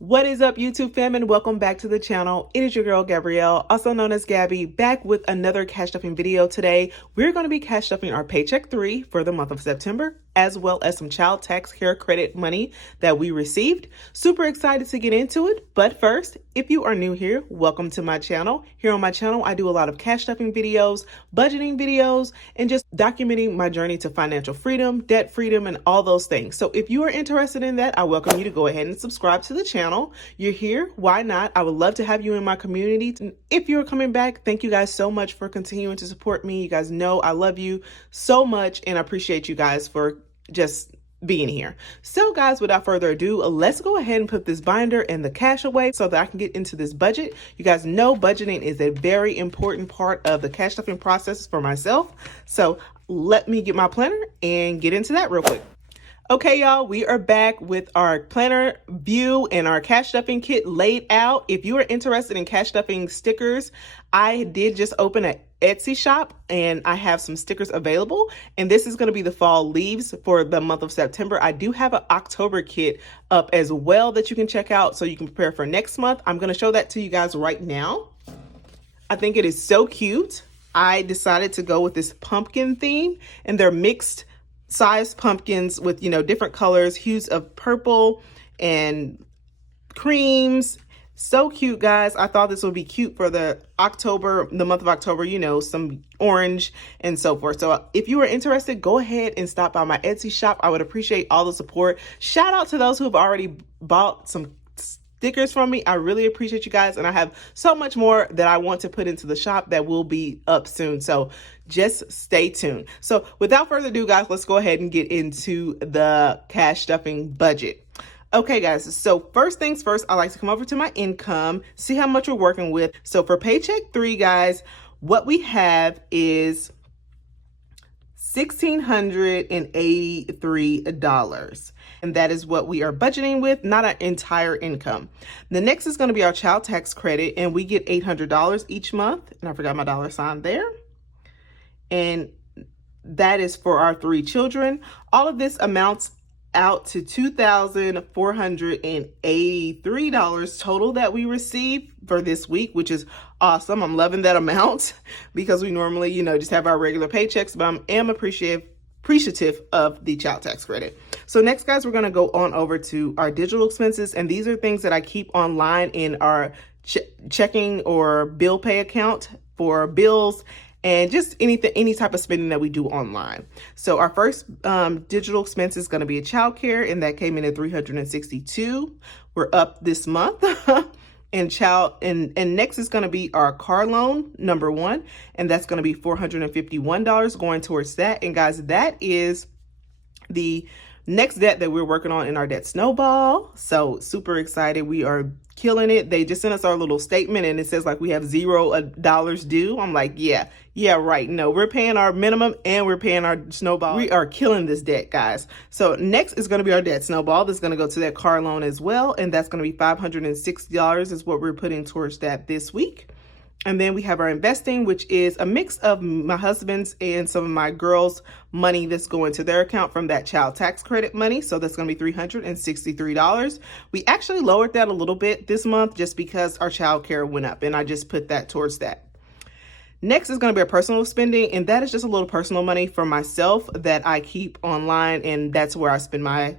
What is up, YouTube fam, and welcome back to the channel. It is your girl Gabrielle, also known as Gabby, back with another cash stuffing video. Today we're going to be cash stuffing our paycheck 3 for the month of September, as well as some child tax care credit money that we received. Super excited to get into it, but first, if you are new here, welcome to my channel. Here on my channel I do a lot of cash stuffing videos, budgeting videos, and just documenting my journey to financial freedom, debt freedom, and all those things. So if you are interested in that, I welcome you to go ahead and subscribe to the channel. You're here, why not? I would love to have you in my community. And if you're coming back, thank you guys so much for continuing to support me. You guys know I love you so much and I appreciate you guys for just being here. So guys, without further ado, let's go ahead and put this binder and the cash away so that I can get into this budget. You guys know budgeting is a very important part of the cash stuffing process for myself. So let me get my planner and get into that real quick. Okay, y'all, we are back with our planner view and our cash stuffing kit laid out. If you are interested in cash stuffing stickers, I did just open an Etsy shop and I have some stickers available. And this is going to be the fall leaves for the month of September. I do have an October kit up as well that you can check out so you can prepare for next month. I'm going to show that to you guys right now. I think it is so cute. I decided to go with this pumpkin theme, and they're mixed sized pumpkins with, different colors, hues of purple and creams. So cute, guys. I thought this would be cute for the month of October, some orange and so forth. So if you are interested, go ahead and stop by my Etsy shop. I would appreciate all the support. Shout out to those who have already bought some stickers from me. I really appreciate you guys. And I have so much more that I want to put into the shop that will be up soon. So just stay tuned. So without further ado, guys, let's go ahead and get into the cash stuffing budget. Okay, guys, so first things first, I like to come over to my income, see how much we're working with. So for paycheck 3, guys, what we have is $1,683. And that is what we are budgeting with, not our entire income. The next is going to be our child tax credit, and we get $800 each month. And I forgot my dollar sign there. And that is for our 3 children. All of this amounts out to $2,483 total that we receive for this week, which is awesome. I'm loving that amount because we normally, just have our regular paychecks, but I am appreciative of the child tax credit. So next, guys, we're going to go on over to our digital expenses. And these are things that I keep online in our checking or bill pay account for bills and just any type of spending that we do online. So our first digital expense is going to be a childcare, and that came in at $362. We're up this month. And next is going to be our car loan, number 1, and that's going to be $451 going towards that. And guys, that is the next debt that we're working on in our debt snowball. So super excited. We are killing it. They just sent us our little statement and it says like we have $0 due. I'm like, yeah, right. No, we're paying our minimum and we're paying our snowball. We are killing this debt, guys. So next is going to be our debt snowball. That's going to go to that car loan as well. And that's going to be $560 is what we're putting towards that this week. And then we have our investing, which is a mix of my husband's and some of my girls' money that's going to their account from that child tax credit money. So that's going to be $363. We actually lowered that a little bit this month just because our child care went up, and I just put that towards that. Next is going to be our personal spending, and that is just a little personal money for myself that I keep online, and that's where I spend my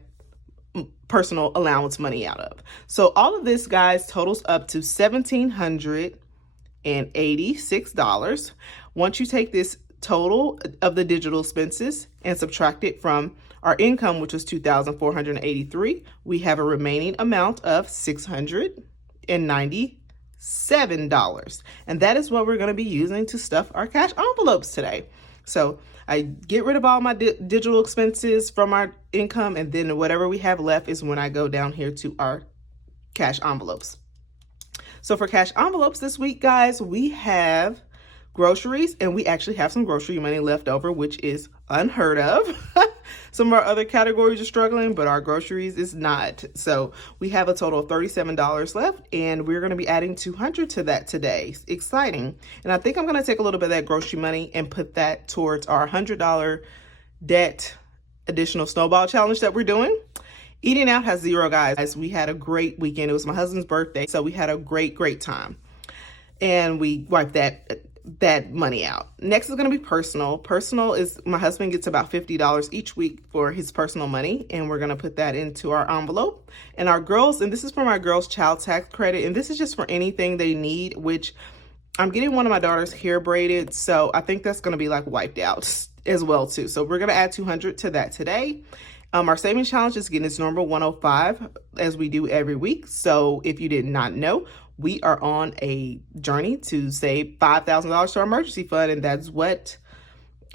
personal allowance money out of. So all of this, guys, totals up to $1,786. Once you take this total of the digital expenses and subtract it from our income, which was $2,483, we have a remaining amount of $697. And that is what we're going to be using to stuff our cash envelopes today. So I get rid of all my digital expenses from our income, and then whatever we have left is when I go down here to our cash envelopes. So for cash envelopes this week, guys, we have groceries, and we actually have some grocery money left over, which is unheard of. Some of our other categories are struggling, but our groceries is not. So we have a total of $37 left, and we're going to be adding $200 to that today. Exciting. And I think I'm going to take a little bit of that grocery money and put that towards our $100 debt additional snowball challenge that we're doing. Eating out has zero, guys. We had a great weekend. It was my husband's birthday, so we had a great time. And we wiped that money out. Next is going to be personal. Personal is my husband gets about $50 each week for his personal money, and we're going to put that into our envelope. And our girls, and this is for my girls' child tax credit, and this is just for anything they need, which I'm getting one of my daughter's hair braided, so I think that's going to be like wiped out as well too. So we're going to add $200 to that today. Our savings challenge is getting its normal 105 as we do every week. So if you did not know, we are on a journey to save $5,000 to our emergency fund, and that's what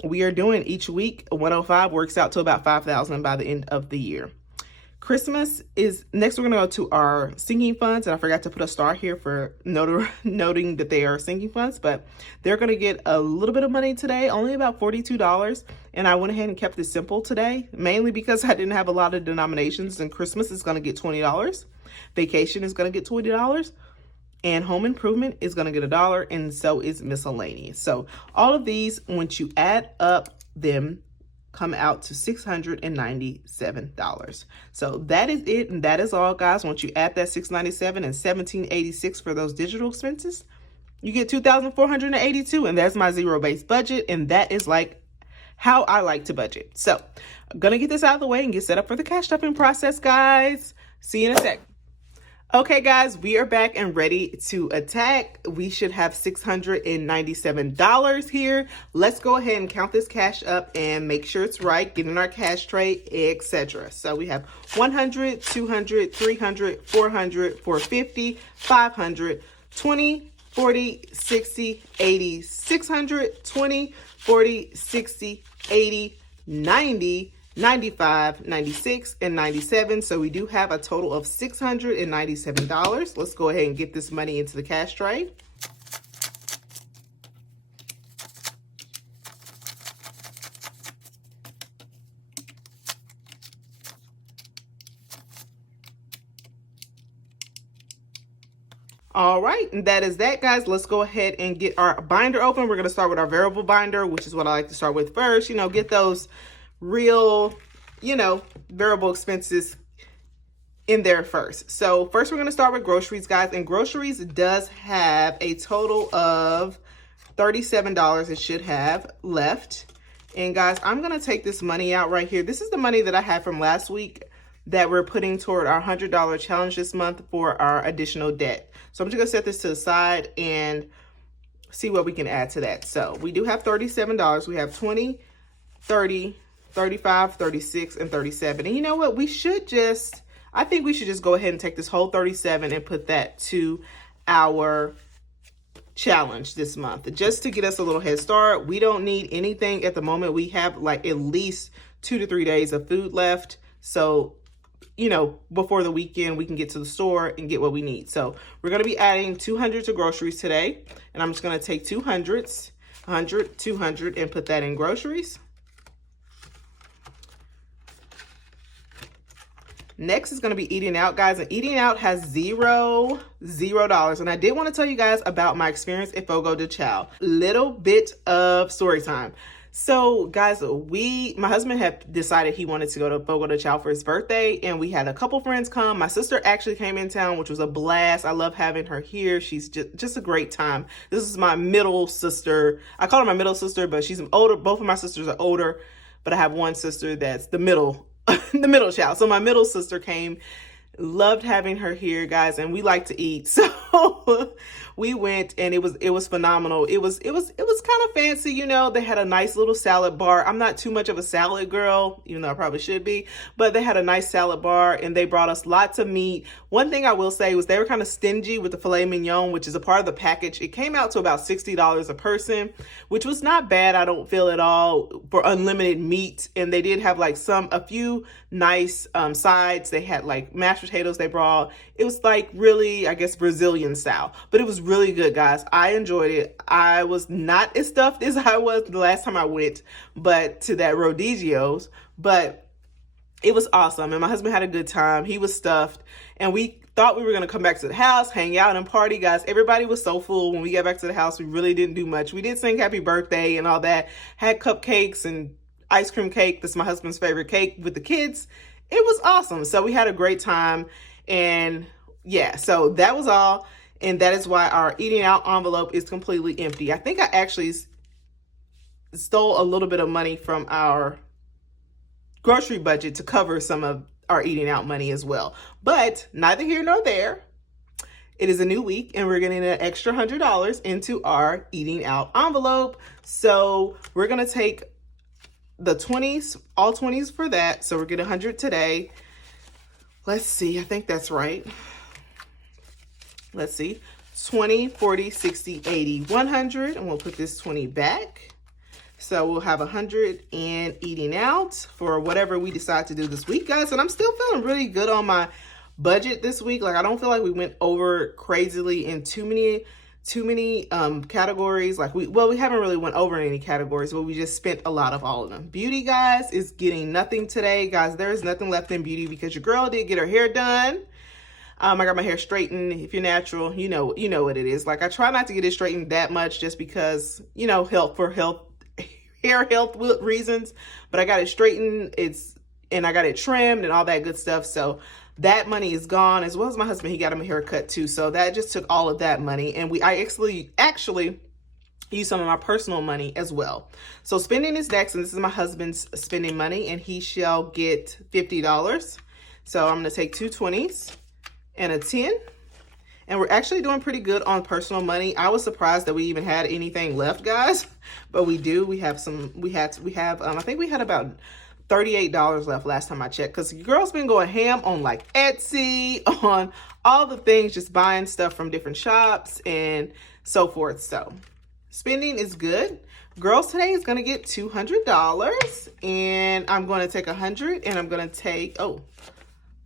we are doing each week. 105 works out to about $5,000 by the end of the year. Christmas is next. We're going to go to our sinking funds, and I forgot to put a star here for noting that they are sinking funds, but they're going to get a little bit of money today, only about $42. And I went ahead and kept it simple today, mainly because I didn't have a lot of denominations, and Christmas is going to get $20. Vacation is going to get $20. And home improvement is going to get $1, and so is miscellaneous. So all of these, once you add up them, come out to $697. So that is it, and that is all, guys. Once you add that $697 and $1786 for those digital expenses, you get $2,482, and that's my zero-based budget, and that is like how I like to budget. So I'm gonna get this out of the way and get set up for the cash stuffing process, guys. See you in a sec. Okay, guys, we are back and ready to attack. We should have $697 here. Let's go ahead and count this cash up and make sure it's right, get in our cash tray, etc. So we have 100, 200, 300, 400, 450, 500, 20, 40, 60, 80, 600, 20, 40, 60, 80, 90, 95, 96, and 97. So we do have a total of $697. Let's go ahead and get this money into the cash tray. All right, and that is that, guys. Let's go ahead and get our binder open. We're going to start with our variable binder, which is what I like to start with first. You know, get those real, variable expenses in there first. So first we're going to start with groceries, guys, and groceries does have a total of $37 it should have left. And guys, I'm going to take this money out right here. This is the money that I had from last week that we're putting toward our $100 challenge this month for our additional debt. So I'm just going to set this to the side and see what we can add to that. So we do have $37. We have 20, 30, 35, 36, and 37. And you know what? I think we should just go ahead and take this whole 37 and put that to our challenge this month, just to get us a little head start. We don't need anything at the moment. We have like at least 2 to 3 days of food left. So, before the weekend, we can get to the store and get what we need. So we're going to be adding 200 to groceries today. And I'm just going to take 200s, 100, 200, and put that in groceries. Next is going to be eating out, guys, and eating out has $0. And I did want to tell you guys about my experience at Fogo de Chao. Little bit of story time. So guys, my husband had decided he wanted to go to Fogo de Chao for his birthday, and we had a couple friends come. My sister actually came in town, which was a blast. I love having her here. She's just a great time. This is my middle sister. I call her my middle sister, but she's older. Both of my sisters are older, but I have one sister that's the middle child. So my middle sister came, loved having her here, guys, and we like to eat. So we went, and it was phenomenal. It was kind of fancy, they had a nice little salad bar. I'm not too much of a salad girl, even though I probably should be, but they had a nice salad bar, and they brought us lots of meat. One thing I will say was they were kind of stingy with the filet mignon, which is a part of the package. It came out to about $60 a person, which was not bad, I don't feel at all, for unlimited meat. And they did have like a few nice sides. They had like mashed potatoes they brought. It was like really, I guess, Brazilian style, but it was really good, guys. I enjoyed it. I was not as stuffed as I was the last time I went, but to that Rodizio's, but it was awesome. And my husband had a good time. He was stuffed, and we thought we were going to come back to the house, hang out and party, guys. Everybody was so full. When we got back to the house, we really didn't do much. We did sing happy birthday and all that, had cupcakes and ice cream cake. That's my husband's favorite cake with the kids. it was awesome. So we had a great time. And yeah, so that was all. And that is why our eating out envelope is completely empty. I think I actually stole a little bit of money from our grocery budget to cover some of our eating out money as well. But neither here nor there. It is a new week and we're getting an extra $100 into our eating out envelope. So we're going to take the 20s, all 20s for that. So we're getting 100 today. Let's see. I think that's right. Let's see. 20, 40, 60, 80, 100. And we'll put this 20 back. So we'll have 100 in eating out for whatever we decide to do this week, guys. And I'm still feeling really good on my budget this week. Like, I don't feel like we went over crazily in too many categories. Like we haven't really went over in any categories, but we just spent a lot of all of them. Beauty, guys, is getting nothing today. Guys, there is nothing left in beauty because your girl did get her hair done. I got my hair straightened. If you're natural, you know what it is. Like, I try not to get it straightened that much just because, hair health reasons, but I got it straightened. And I got it trimmed and all that good stuff. So that money is gone, as well as my husband. He got him a haircut too. So that just took all of that money. And I actually used some of my personal money as well. So spending is next. And this is my husband's spending money, and he shall get $50. So I'm going to take two 20s and a 10. And we're actually doing pretty good on personal money. I was surprised that we even had anything left, guys, but we do. We have I think we had about $38 left last time I checked, because your girl's been going ham on like Etsy, on all the things, just buying stuff from different shops and so forth. So spending is good. Girls today is going to get $200, and I'm going to take 100, and I'm going to take,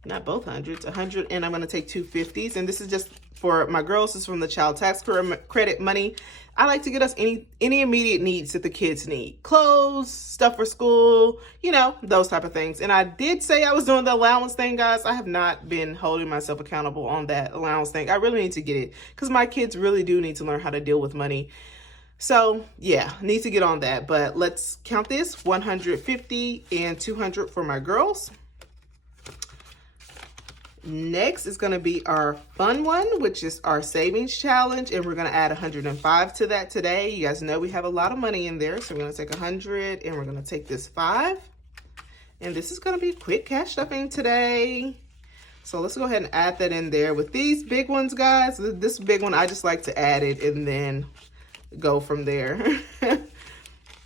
not both hundreds, 100, and I'm going to take two 50s. And this is just for my girls. This is from the child tax credit money. I like to get us any immediate needs that the kids need. Clothes, stuff for school, those type of things. And I did say I was doing the allowance thing, guys. I have not been holding myself accountable on that allowance thing. I really need to get it, because my kids really do need to learn how to deal with money. So yeah, need to get on that. But let's count this: 150 and 200 for my girls. Next is going to be our fun one, which is our savings challenge, and we're going to add 105 to that today. You guys know we have a lot of money in there, so we're going to take 100, and we're going to take this 5, and this is going to be quick cash stuffing today. So let's go ahead and add that in there. With these big ones, guys, this big one, I just like to add it and then go from there.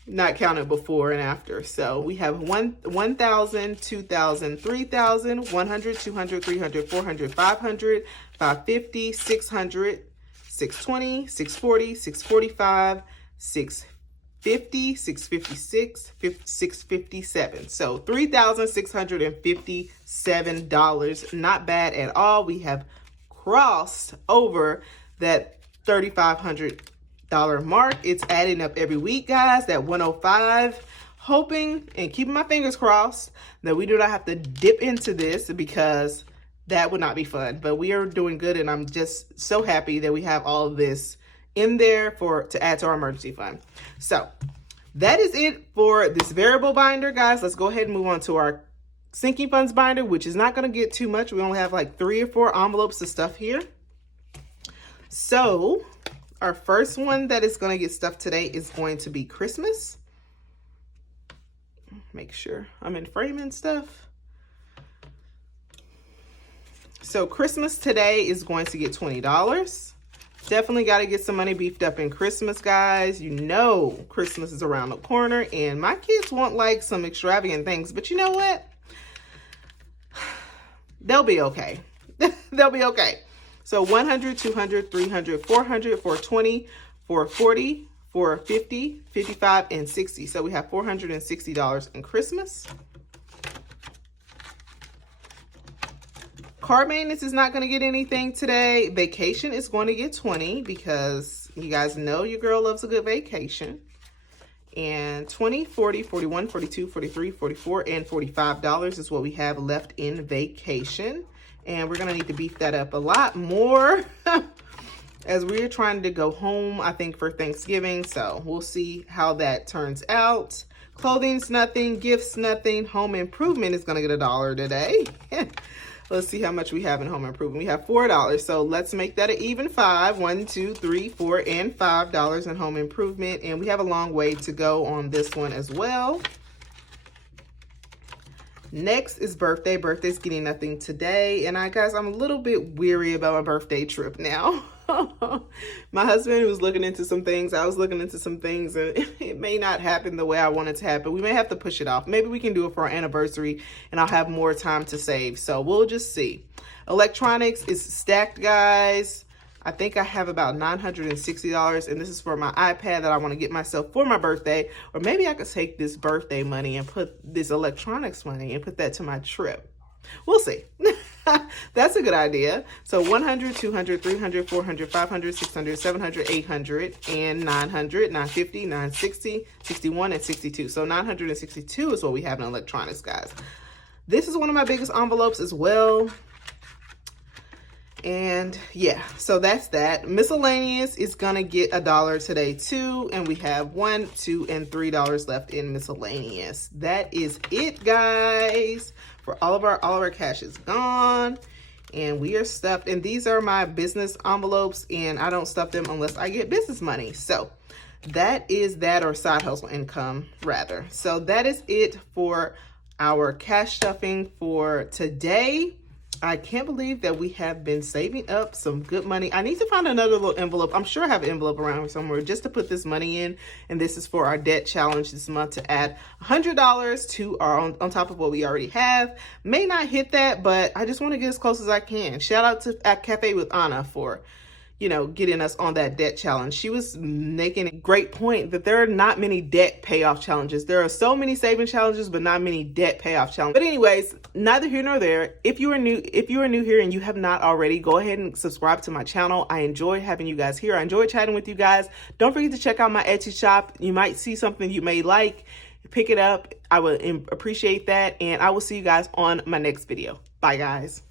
Not counted before and after. So we have 1,000, 2,000, 3,000, 100, 200, 300, 400, 500, 550, 600, 620, 640, 645, 650, 656, 657. So $3,657. Not bad at all. We have crossed over that $3,500 mark. It's adding up every week, guys. That 105, hoping and keeping my fingers crossed that we do not have to dip into this, because that would not be fun. But we are doing good, and I'm just so happy that we have all of this in there to add to our emergency fund. So that is it for this variable binder, guys. Let's go ahead and move on to our sinking funds binder, which is not going to get too much. We only have like 3 or 4 envelopes of stuff here. So our first one that is going to get stuffed today is going to be Christmas. Make sure I'm in frame and stuff. So Christmas today is going to get $20. Definitely got to get some money beefed up in Christmas, guys. Christmas is around the corner, and my kids want like some extravagant things, but you know what? They'll be okay. They'll be okay. So 100, 200, 300, 400, 420, 440, 450, 55, and 60. So we have $460 in Christmas. Car maintenance is not going to get anything today. Vacation is going to get 20, because you guys know your girl loves a good vacation. And 20, 40, 41, 42, 43, 44, and $45 is what we have left in vacation. And we're going to need to beef that up a lot more as we're trying to go home, I think, for Thanksgiving. So we'll see how that turns out. Clothing's nothing, gifts nothing, home improvement is gonna get $1 today. Let's see how much we have in home improvement. We have $4, so let's make that an even 5. 1, 2, 3, 4, and $5 in home improvement, and we have a long way to go on this one as well. Next is birthday. Birthday's getting nothing today, and guys, I'm a little bit weary about my birthday trip now. My husband was looking into some things. I was looking into some things, and it may not happen the way I want it to happen. We may have to push it off. Maybe we can do it for our anniversary, and I'll have more time to save. So we'll just see. Electronics is stacked, guys. I think I have about $960, and this is for my iPad that I want to get myself for my birthday. Or maybe I could take this birthday money and put this electronics money and put that to my trip. We'll see. That's a good idea. So 100, 200, 300, 400, 500, 600, 700, 800, and 900, 950, 960, 61, and 62. So 962 is what we have in electronics, guys. This is one of my biggest envelopes as well. And yeah, so that's that. Miscellaneous is gonna get $1 today too, and we have $1, $2, and $3 left in miscellaneous. That is it, guys. For all of our cash is gone, and we are stuffed. And these are my business envelopes, and I don't stuff them unless I get business money. So that is that, or side hustle income rather. So that is it for our cash stuffing for today. I can't believe that we have been saving up some good money. I need to find another little envelope. I'm sure I have an envelope around somewhere just to put this money in. And this is for our debt challenge this month, to add $100 to our on top of what we already have. May not hit that, but I just want to get as close as I can. Shout out to at Cafe with Anna for, you know, getting us on that debt challenge. She was making a great point that there are not many debt payoff challenges. There are so many saving challenges, but not many debt payoff challenges. But anyways, neither here nor there. If you are new here and you have not already, go ahead and subscribe to my channel. I enjoy having you guys here. I enjoy chatting with you guys. Don't forget to check out my Etsy shop. You might see something you may like. Pick it up. I would appreciate that. And I will see you guys on my next video. Bye, guys.